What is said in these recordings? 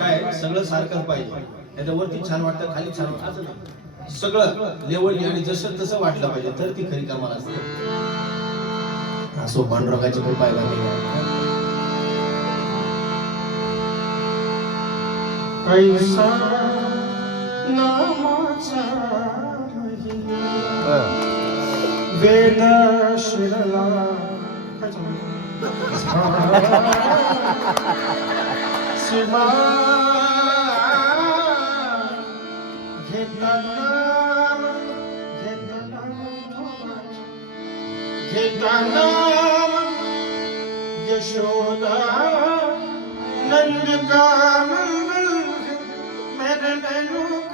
आहे सगळं सारखंच पाहिजे. नाही तर वरती छान वाटतं खाली छान वाटतं. सगळं लेवल आणि जसं तसं वाटलं पाहिजे तर ती खरी कामाला असते. असो पांडुरंगाची कृपा आहे. बाकी काय. ऐसा नामाचा महिमा वेद शिरला सीमा घेताना घेताना घेताना यशोदा नंद का मंगल मेरे लोक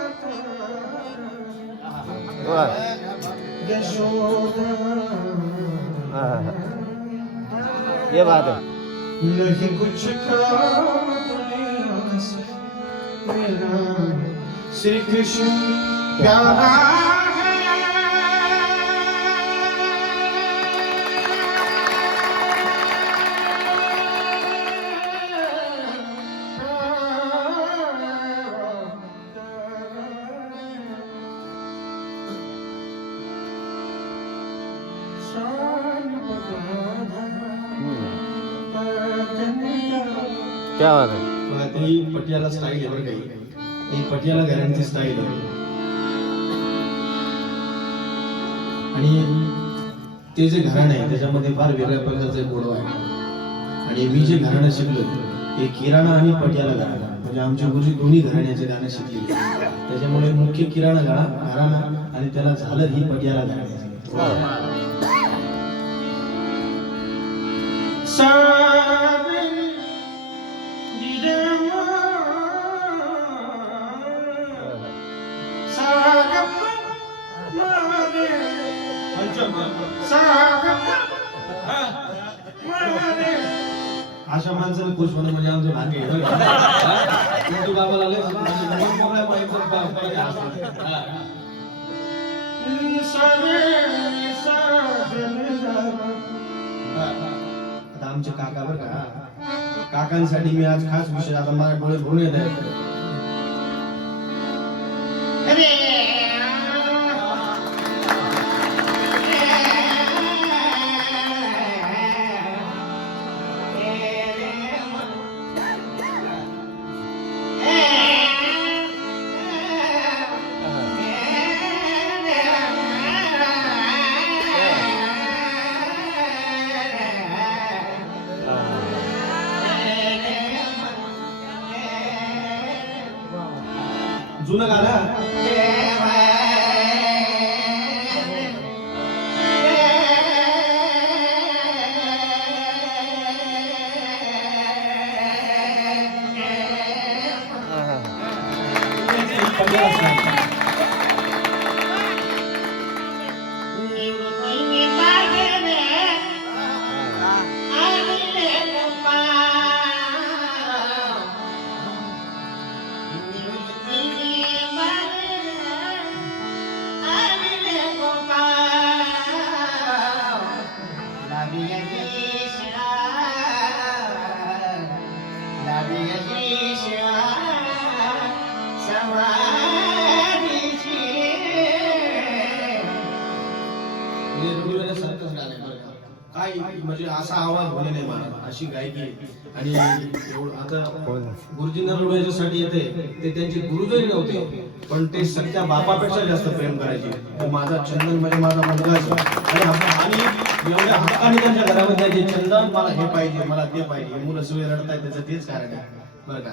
यशोदा ये बात है। नहीं कुछ मेरा श्री कृष्ण प्यारा क्या बात है बघा, ती पटियाला स्टाईल आहे बरं काही. ही पटियाला घरांची स्टाईल आहे. आणि ते जे घराणं आहे त्याच्यामध्ये फार वेगळ्या प्रकारचं गोडवा आहे. आणि मी जे घराणं शिकलो ते किराणा आणि पटियाला घराणा. म्हणजे आमच्या गुरुजी दोन्ही घराण्याचे गाणं शिकले त्याच्यामुळे मुख्य किराणा गाणा घराणा आणि त्याला झालं ही पटियाला घराण्याची. अशा माणसाला खुश होणं म्हणजे आमचं भाग्य आहे बरं बाबाला लय मोकळ्या आता आमचे काका बरं का काकांसाठी मी आज खास विषय आता मला डोळे भरून येत आहे जुनं गाणं. म्हणजे काय म्हणजे असा आवाज होणे नाही मला अशी गायकी. आणि एवढं आता गुरुजींना रडवायच्यासाठी येते ते त्यांचे गुरु जरी नव्हते पण ते सख्या बापापेक्षा जास्त प्रेम करायचे. माझा चंदन म्हणजे माझा मुलगा आहे. आणि एवढ्या हक्काने त्यांच्या घरामध्ये जायचे चंदन मला हे पाहिजे मला ते पाहिजे. मुलं सगळे रडतायत त्याचं तेच कारण आहे. बरं का?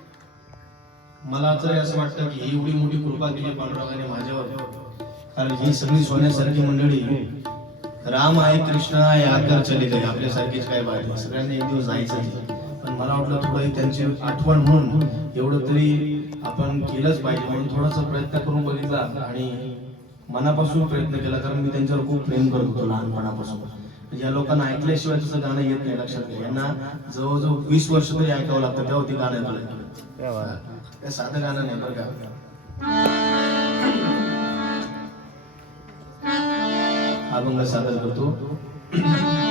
मला तर असं वाटतं की एवढी मोठी कृपा केली पांडुरंगाने माझ्यावर. कारण ही सगळी सोन्यासारखी मंडळी राम आहे कृष्ण आहे आकार चले गए आपल्यासारखीच काय बाहेर सगळ्यांनी एक दिवस जायचं आहे. पण मला वाटलं थोडं त्यांची आठवण म्हणून एवढं तरी आपण केलंच पाहिजे म्हणून थोडासा प्रयत्न करून बघितला आणि मनापासून प्रयत्न केला. कारण मी त्यांच्यावर खूप प्रेम करत होतो लहानपणापासून. या लोकांना ऐकल्याशिवाय तसं गाणं येत नाही लक्षात घ्या यांना जवळजवळ वीस वर्ष तरी ऐकावं लागतं. तेव्हा ते गाणं हे साधं गाणं नाही बरं का? अभंग सादर करतो.